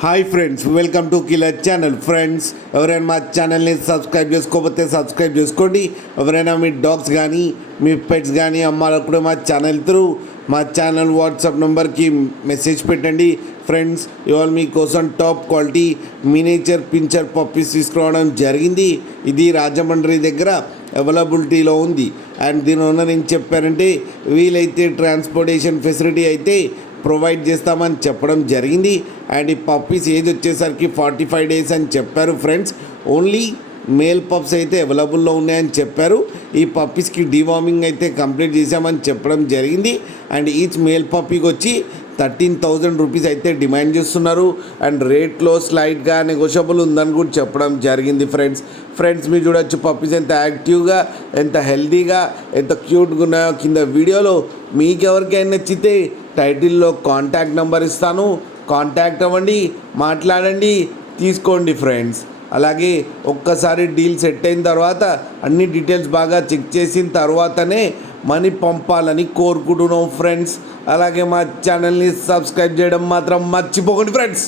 Hi friends, welcome to killer channel. Friends, ఎవరైనా మా ఛానల్ని సబ్స్క్రైబ్ చేసుకోకపోతే సబ్స్క్రైబ్ చేసుకోండి. ఎవరైనా మీ డాగ్స్ కానీ మీ పెట్స్ కానీ అమ్మాలనుకుంటే మా ఛానల్ వాట్సాప్ నెంబర్కి మెసేజ్ పెట్టండి. ఫ్రెండ్స్, ఇవాళ మీకోసం top quality miniature pinscher puppies తీసుకురావడం జరిగింది. ఇది రాజమండ్రి దగ్గర అవైలబిలిటీలో ఉంది. అండ్ దీని ఓనర్ ఏం చెప్పారంటే, వీలైతే ట్రాన్స్పోర్టేషన్ ఫెసిలిటీ అయితే ప్రొవైడ్ చేస్తామని చెప్పడం జరిగింది. అండ్ ఈ పప్పీస్ ఏజ్ వచ్చేసరికి 45 days అని చెప్పారు. ఫ్రెండ్స్, ఓన్లీ మేల్ పప్స్ అయితే అవైలబుల్లో ఉన్నాయని చెప్పారు. ఈ పప్పీస్కి డీవార్మింగ్ అయితే కంప్లీట్ చేసామని చెప్పడం జరిగింది. అండ్ ఈచ్ మేల్ పప్పీకి వచ్చి 13,000 రూపీస్ అయితే డిమాండ్ చేస్తున్నారు. అండ్ రేట్లో స్లైడ్గా నెగోషియబుల్ ఉందని కూడా చెప్పడం జరిగింది. ఫ్రెండ్స్ మీరు చూడొచ్చు పప్పీస్ ఎంత యాక్టివ్గా, ఎంత హెల్తీగా, ఎంత క్యూట్గా ఉన్నాయో. కింద వీడియోలో మీకు ఎవరికైనా నచ్చితే టైటిల్లో కాంటాక్ట్ నెంబర్ ఇస్తాను, కాంటాక్ట్ అవ్వండి, మాట్లాడండి, తీసుకోండి. ఫ్రెండ్స్, అలాగే ఒక్కసారి డీల్ సెట్ అయిన తర్వాత అన్ని డీటెయిల్స్ బాగా చెక్ చేసిన తర్వాతనే మనీ పంపాలని కోరుకుంటున్నాం. ఫ్రెండ్స్, అలాగే మా ఛానల్ని సబ్స్క్రైబ్ చేయడం మాత్రం మర్చిపోకండి. ఫ్రెండ్స్.